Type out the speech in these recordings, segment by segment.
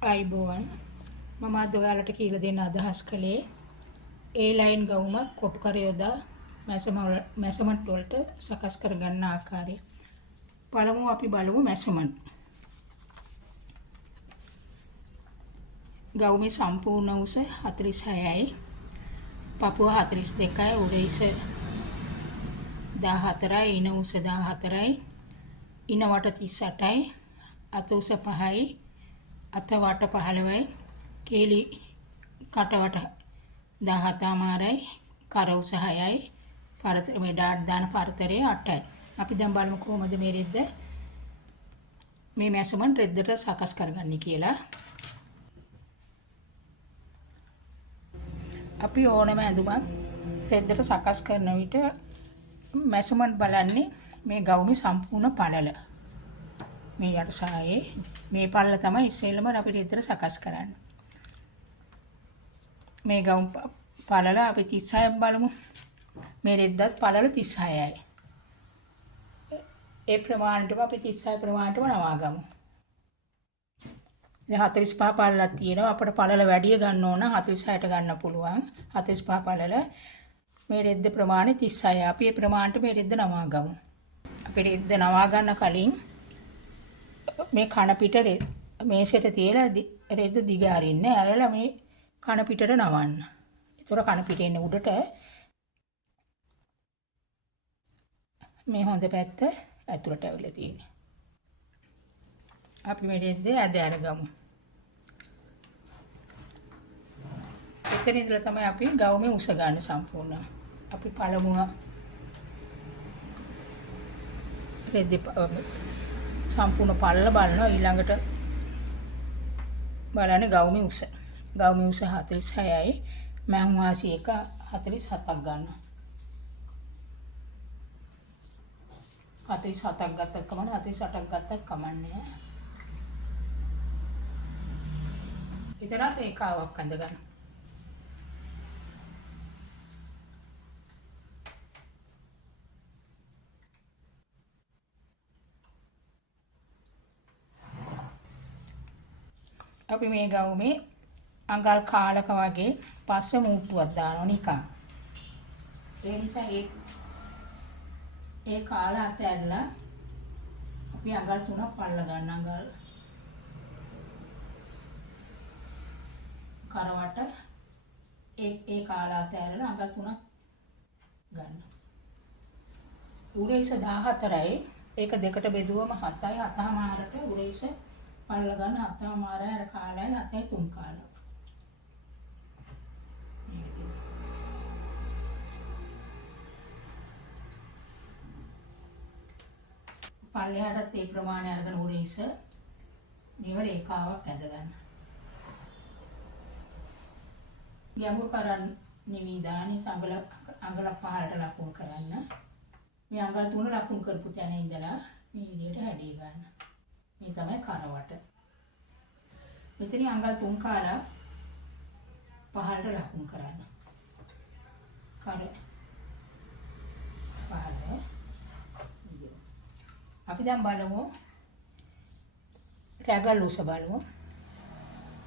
අයිබෝවන් මම අද ඔයාලට කියලා දෙන්න අදහස් කළේ ඒ ලයින් ගවුම කොටු කර යොදා මැෂර්මන්ට් වලට සකස් කරගන්න ආකාරය. පළමුව අපි බලමු මැෂර්මන්ට්. ගවුමේ සම්පූර්ණ උස 46යි, පපුව 42යි, උරහිස 14යි, ඉන උස 14යි, ඉන වට 38යි, අත උස 5යි, අත වට 15යි, කේලි කට වට 17මාරයි, කර උස 6යි, පරතර මේ දාන පරතරය 8යි. අපි දැන් බලමු කොහොමද මේ රෙද්ද මේ මැෂර්මන්ට් රෙද්දට සකස් කරගන්නේ කියලා. අපි ඕනෑම ඇඳුමක් රෙද්දට සකස් කරන විට මැෂර්මන්ට් බලන්නේ මේ ගවුමේ සම්පූර්ණ පළල. මේ යට සායේ මේ පළල තමයි ඉස්සෙල්ලම අපි රෙද්දට සකස් කරන්නේ. මේ ගවුම් පළල අපි 36ක් බලමු. මේ රෙද්දත් පළල 36යි. ඒ ප්‍රමාණයටම අපි 36 ප්‍රමාණයටම නවා ගමු. දැන් 45 පළලක් තියෙනවා. අපිට පළල වැඩි ගන්න ඕන 46ට ගන්න පුළුවන්. 45 පළල මේ රෙද්ද ප්‍රමාණය 36යි. අපි මේ ප්‍රමාණයට මේ රෙද්ද නවා ගමු. අපි රෙද්ද නවා ගන්න කලින් මේ කන පිට මේසෙට තියලා රෙද්ද දිග අරින්න. ඇරලා මේ කන පිටට නවන්න. ඒතර කන පිට එන්නේ උඩට මේ හොඳ පැත්ත ඇතුළට ඇවිල්ලා තියෙනවා. අපි මේ රෙද්ද ඇද අරගමු. එතන ඉඳලා තමයි අපි ගවුමේ උස ගන්න සම්පූර්ණ. අපි පළමුව රෙද්ද සම්පූර්ණ පළල බලනවා. ඊළඟට බලන්නේ ගවුමේ උස. ගවුමේ උස 46යි. මම වාසි එක 47ක් ගන්නවා. 47ක් ගත්තත් කමන්නේ 48ක් ගත්තත් කමන්නේ. ඉතින් රේඛාවක් අඳ ගන්න. අපි මේ ගවුමේ අඟල් කාලක වගේ පස්ස මූට්ටුවක් දානවා නිකන්. ඒ නිසා ඒ කාල අතැරලා අපි අඟල් 3ක් පල්ල ගන්න. අඟල් කරවට ඒ කාල අතැරලා අඟල් 3ක් ගන්න. උරහිස 14යි. ඒක දෙකට බෙදුවම 7යි. 7මාරට උරහිස පල්ල ගන්න 7මාරයි අර කාලයි 7යි 3 කාලයි. පල්ලෙහාටත් ඒ ප්‍රමාණය අරගෙන උරහිස මේව රේඛාවක් ඇද ගන්න. යමුරු කරන් නෙමෙයි දාන්නේ අඟල 5ට ලකුණු කරන්න. මේ අඟල් 3 ලකුණු කරපු තැන ඉඳලා මේ විදිහට හැදී ගන්න. මේ තමයි කරවට. මෙතන අඟල් 3 කාලා 5ට ලකුණු කරන්න. කර 5. අපි දැන් බලමු රැගල් උස බලමු.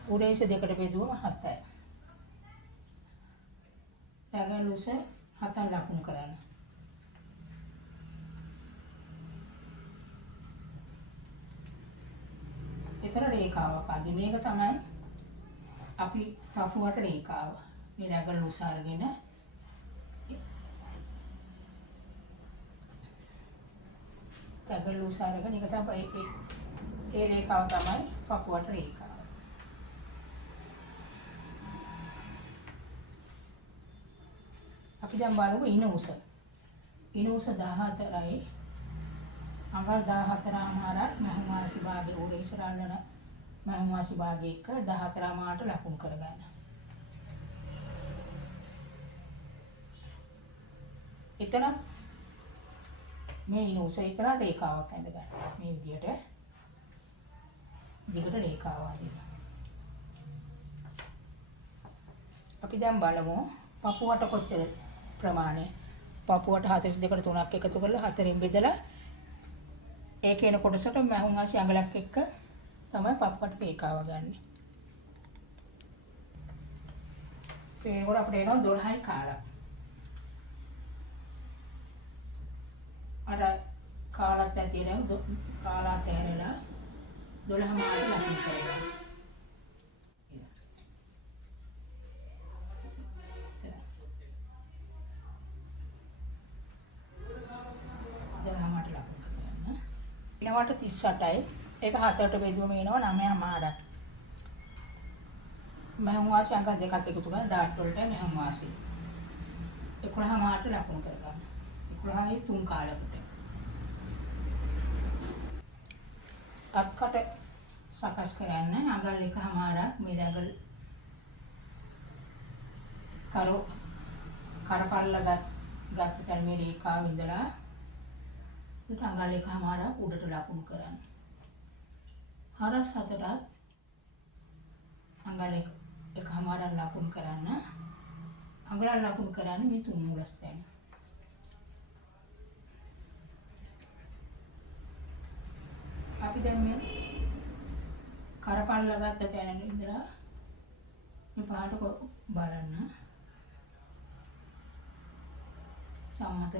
උරහිස දෙකට බෙදුවම 7යි. රැගල් උස 7ක් ලකුණු කරන්න. ඒතර රේඛාවක් අදි මේක තමයි අපි පපුවට රේඛාව. මේ රැගල් උස අරගෙන රැගල් උස අරගෙන ඒක තමයි ඒ රේඛාව තමයි පපුවට රේඛාව. අපි දැන් බලමු ඉන උස. ඉන උස 14යි. අඟල් 14මාරක් මහම් වාසි භාගයේ උරහිස රාලන මහම් වාසි භාගයේ එක 14මාරට ලකුණු කරගන්න. එතන මේ ඉන උස විතර රේඛාවක් ඇඳ ගන්න. මේ විදිහට දිගට රේඛාවක් අඳින්න. අපි දැන් බලමු පපුවට කොච්චර ප්‍රමාණය. පපුවට 42ට 3ක් එකතු කරලා 4ෙන් බෙදලා ඒ කියන කොටසට මහුන් ආශි අඟලක් එක්ක තමයි පපුවට රේඛාව ගන්න. පේනකොට අපිට එනවා 12යි කාලා. අර කාලත් ඇතිරෙන කාලත් ඇහැරලා 12 මාට ලකුණු කරගන්න. ඉනවට 38යි. ඒක 4ට බෙදුවම එනවා 9 මාරක්. මම වාසි අංක දෙකක් එකතු කරලා ඩාට් වලට මම වාසි 11 මාට ලකුණු කරගන්න. 11යි 3 කාලයකට. අක්කට සකස් කරන්න අඟල් 1මාරක් මේ රැගල් කරපල්ල ගත්ත තැන මේ රේඛාව ඉඳලා ඊට අඟල් 1මාරක් උඩට ලකුණු කරන්න. හරස් හතරත් අඟල් 1මාරක් ලකුණු කරන්න. අඟල් ලකුණු කරන්න මේ තුන් මුලස්තැන. අපි දැන් මේ කරපල්ල ගත්ත තැන ඉඳලා මේ පහට බලන්න. සම්මත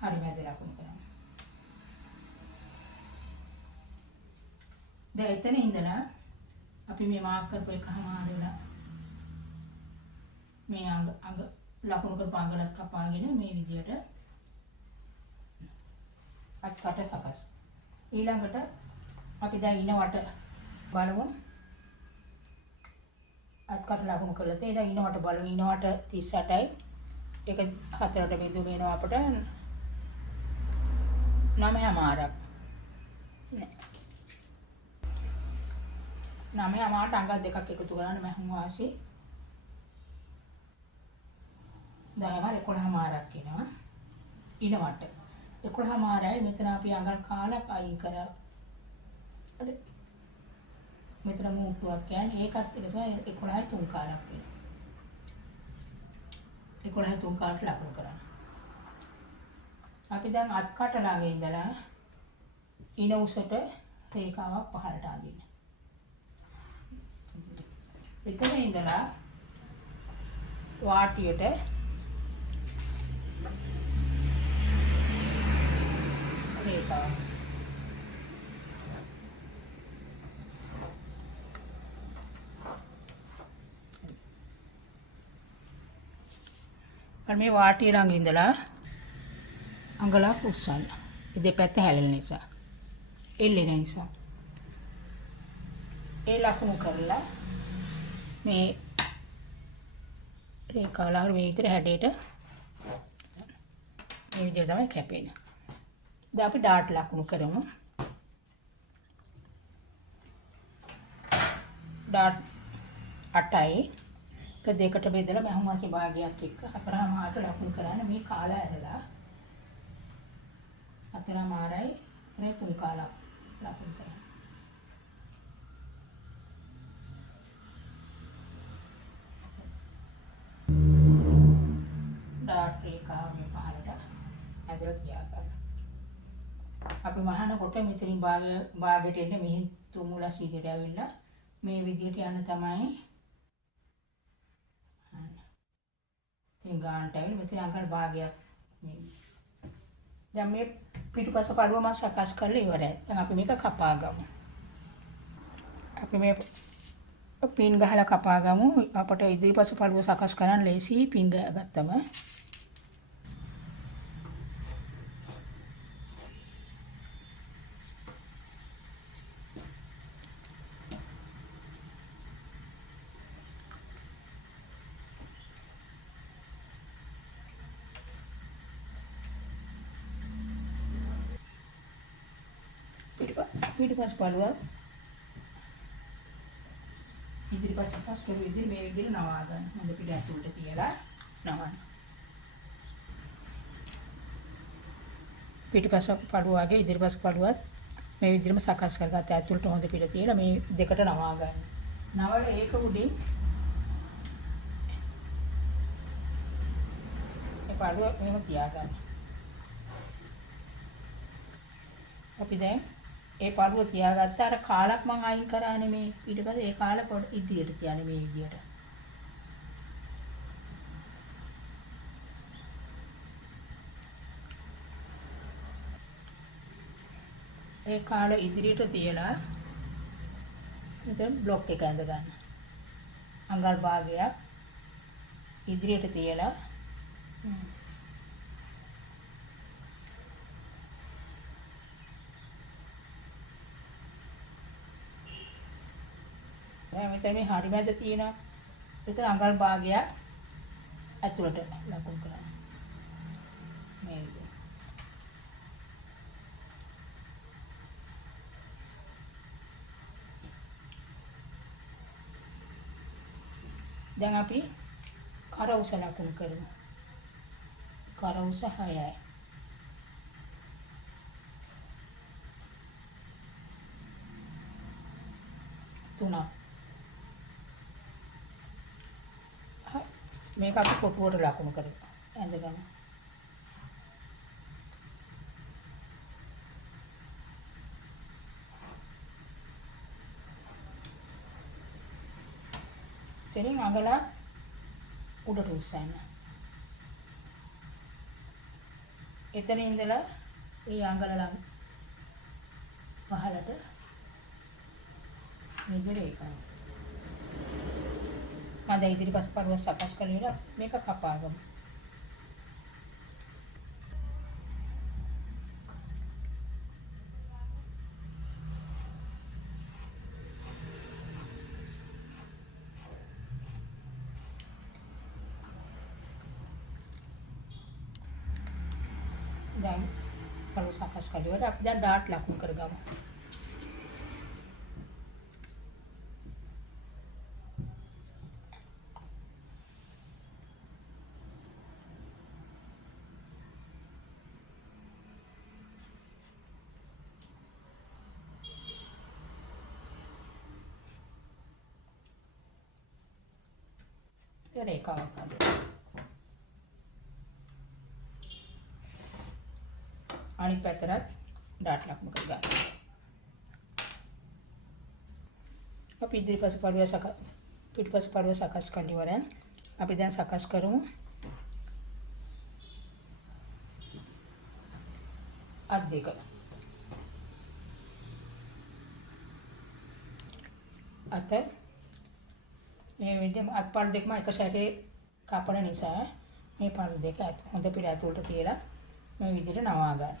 හරි මැද ලකුණු කරන්න. දැන් එතන ඉඳලා අපි මේ මාක් කරපු එකමාර වෙලා මේ අඟ ලකුණු කරපු අඟලක් කපාගෙන මේ විදියට අත්කට සකස්. ඊළඟට අපි දැන් ඉන වට බලමු. අත්කට ලකුණු කරලා තේ දැන් ඉන වට බලමු. ඉන වට 38යි. ඒක 4ට බෙදුව වෙනවා අපිට 9 මාරක්. 9 මාරට අඟල් දෙකක් එකතු කරන්න මම වාසි 10 මාර 11 මාරක් එනවා. ඉන වට 11 මාරයි මෙතන අපි අඟල් කාලක් අයින් කරා. හරි. මෙතන මූට්ටුවක් කියන්නේ ඒකත් එක තමයි 11යි 3 කාලක් වෙනවා. 11යි 3 කාලට ලකුණු කරන්න. අපි දැන් අත්කට ළඟ ඉඳලා ඉන උසට රේඛාවක් පහළට අදින්න. එතන ඉඳලා වාටියට රේඛාව මේ වාටිය ළඟ ඉඳලා අඟලක් උස්සන්න. දෙපැත්ත හැලෙන නිසා. එල්ලෙන නිසා. ඒ ලකුණු කරලා මේ රේඛාව ළඟ මේ විතර හැඩයට මේ විදිහට තමයි කැපෙන්නේ. දැන් අපි ඩාට් ලකුණු කරමු. ඩාට් 8යි. එක දෙකට බෙදලා මහම් වාසි භාගයක් එක්ක 4 මාරට ලකුණු කරන්න මේ කාලය ඇරලා 4 මාරයි 3 කාලක් ලකුණු කරන්න. ඩාට් රේඛාව මේ පහළට ඇදලා තියාගන්න. අපි මහනකොට මෙතනින් භාගයට එන්නේ මෙහි තුමුල සීගට ඇවිල්ලා මේ විදිහට යන තමයි ගානට ඇවිල්ලා මෙතන අඟල් භාගයක් මේ. දැන් මේ පිටුපස පළුව මම සකස් කරලා ඉවරයි. දැන් අපි මේක කපා ගමු. අපි මේ පින් ගහලා කපා ගමු. අපට ඉදිරිපස පළුව සකස් කරන්න ලේසි පින් ගත්තම. පිටුපස් පළුව ඉදිරිපස් පස් කරු ඉදිරි මේ විදිහට නවා ගන්න. හොඳ පිට ඇතුළට තියලා නවන්න. පිටුපස් පළුව වගේ ඉදිරිපස් පළුවත් මේ විදිහටම සකස් කරගත්ත ඇතුළට හොඳ පිට තියලා මේ දෙකට නවා ගන්න. නවල ඒක උඩින් මේ පළුව මෙහෙම තියාගන්න. අපි දැන් ඒ පළුව තියාගත්තා. අර කාලක් මං අයින් කරානේ මේ. ඊට පස්සේ ඒ කාලේ පොඩ ඉදිරියට තියන්නේ මේ විදියට. ඒ කාලේ ඉදිරියට තියලා මෙතන බ්ලොක් එක ඇඳ ගන්න. අඟල් භාගයක් ඉදිරියට තියලා මෙතන මේ හරි මැද තියෙනවා. මෙතන අඟල් භාගයක් ඇතුළට ලකුණු කරන්න. මේ විදිහට. දැන් අපි කරවුස ලකුණු කරමු. කරවුස 6යි. 3ක්. මේක අපි කොටුවට ලකුණු කරමු. ඇඳගන්න. එතනින් අඟලක් උඩට උස්සන්න. එතන ඉඳලා මේ අඟල ළඟ පහළට මෙතන ඒකයි. මම දැන් ඉදිරිපස් පරුව සකස් කරලා මේක කපාගමු. දැන් පළුව සකස් කරලා අපි දැන් ඩාට් ලකුණු කරගමු. රේඛාවක් හදලා අනිත් පැත්තට ඩාට් ලකුණු කරගන්න. අපි ඉදිරිපස පළුව පිටපස පළුව සකස් කරන්න ඉවරයි. අපි දැන් සකස් කරමු අත් දෙක. අත මේ විදිහම අත්පල් දෙකම එක සැරේ කපන නිසා මේ පල් දෙක හොඳ පිළ ඇතුළට තියලා මේ විදිහට නවා ගන්න.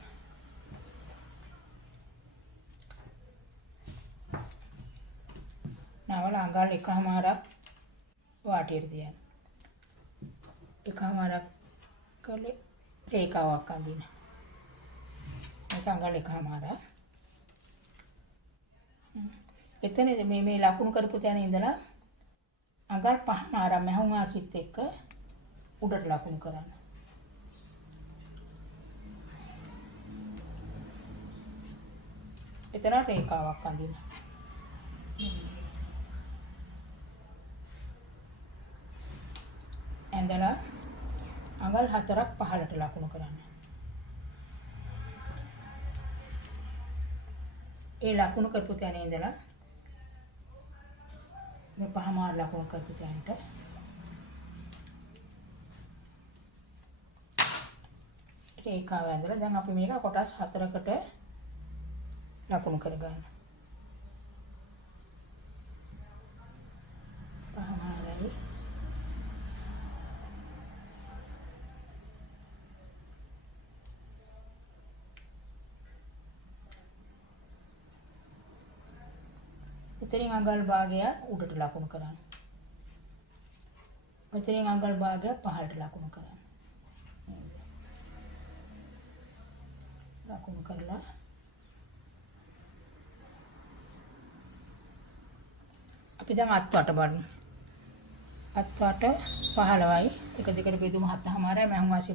නවල අඟල් එකමාරක් වාටියට තියන්න. එකමාරක් කළේ රේඛාවක් අඳින්න. මේක අඟල් එකමාරක්. එතන මේ ලකුණු කරපු තැන ඉඳලා අඟල් 5මාරක් මහුම් ආසිත් එක්ක උඩට ලකුණු කරන්න. එතන රේඛාවක් අඳින්න. ඇඳලා අඟල් 4ක් පහළට ලකුණු කරන්න. ඒ ලකුණු කරපු තැන ඉඳලා මේ පහමාර ලකුණු කරපු තැනට රේඛාව ඇඳලා දැන් අපි මේක කොටස් 4කට ලකුණු කරගන්න. පහමාරයි මෙතනින් අඟල් භාගය උඩට ලකුණු කරන්න. මෙතනින් අඟල් භාගය පහළට ලකුණු කරන්න. ලකුණු කරලා අපි දැන් අත්වට බලමු. අත්වට 15යි. එක දෙකට බෙදුම 7මාරයි මහුම් වාසි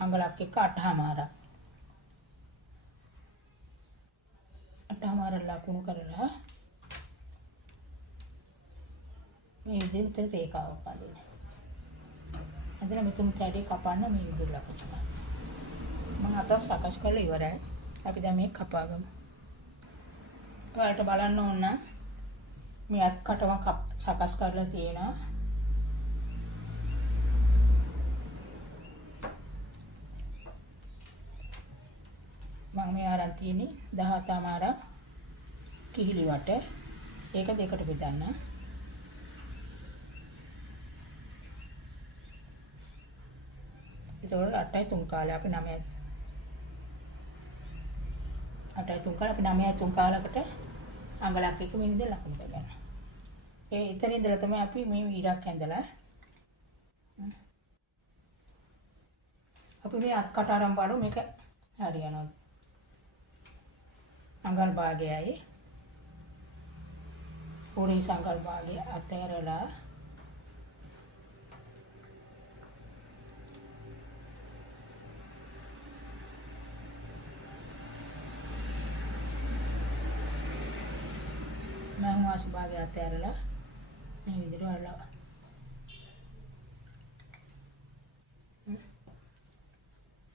අඟලක් එක්ක 8මාරක්. 8මාර ලකුණු කරලා මේ විදිහට රේඛාවක් අඳින්න. අදලා මෙතුන් කැඩේ කපන්න මේ විදිහට ලකුණු කරන්න. මම අත සකස් කරලා ඉවරයි. අපි දැන් මේක කපාගමු. ඔයාලට බලන්න ඕන නම් මේ අත්කටම සකස් කරලා තියෙනවා. මම මේ අරන් තියෙන්නේ 17 මාර කිහිලි වට. ඒක දෙකට බෙදන්න. ඒතකොට 8යි 3 කාලේ අපි 9යි 8යි 3 කාලේ අපි 9යි 3 කාලයකට අඟලක් එක මේ විදිහට ලකුණු කරගන්න. ඒ ඉතින් ඉඳලා තමයි අපි මේ වීරක් ඇඳලා අපි මේ අත්කට අරන් බලමු මේක හරියනවද. අඟල් භාගයයි උරේ සංගල් භාගය අතහැරලා මම වාස් භාගය අතහැරලා මේ විදිහට වලලා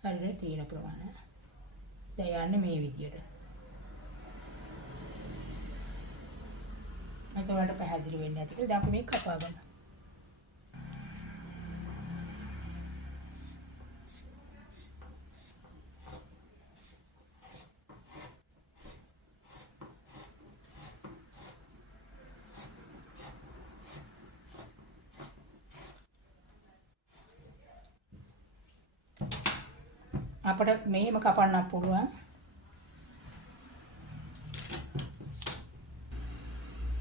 හරියට තියෙන ප්‍රමාණය දැන් යන්නේ මේ විදිහට. මේක වලට පැහැදිලි වෙන්නේ නැති කියලා දැන් අපි මේක කපා ගමු. අපිට මෙහෙම කපන්න පුළුවන්.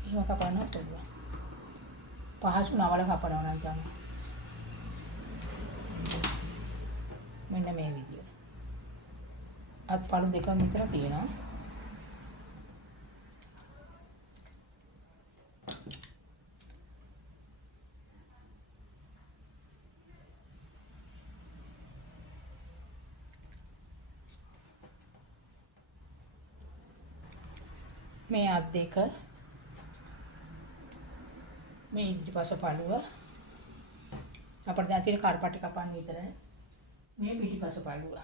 එහෙම කපන්න පුළුවන්. පහසු නවල කපනවා නම් තමයි. මෙන්න මේ විදියට. අත්පළු දෙකම විතර තියෙනවා. මේ අත් දෙක මේ ඉදිරිපස පළුව අපිට දැන් තියෙන කරපටි කපන්න විතරයි. මේ පිටිපස පළුව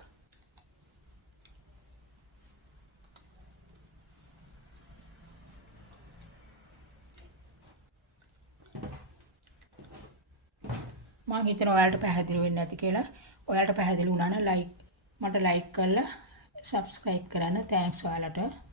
මම හිතනවා ඔයාලට පැහැදිලි වෙන්නේ නැති කියලා. ඔයාලට පැහැදිලි වුණා නම් මට ලයික් කරලා subscribe කරන්න. thanks ඔයාලට.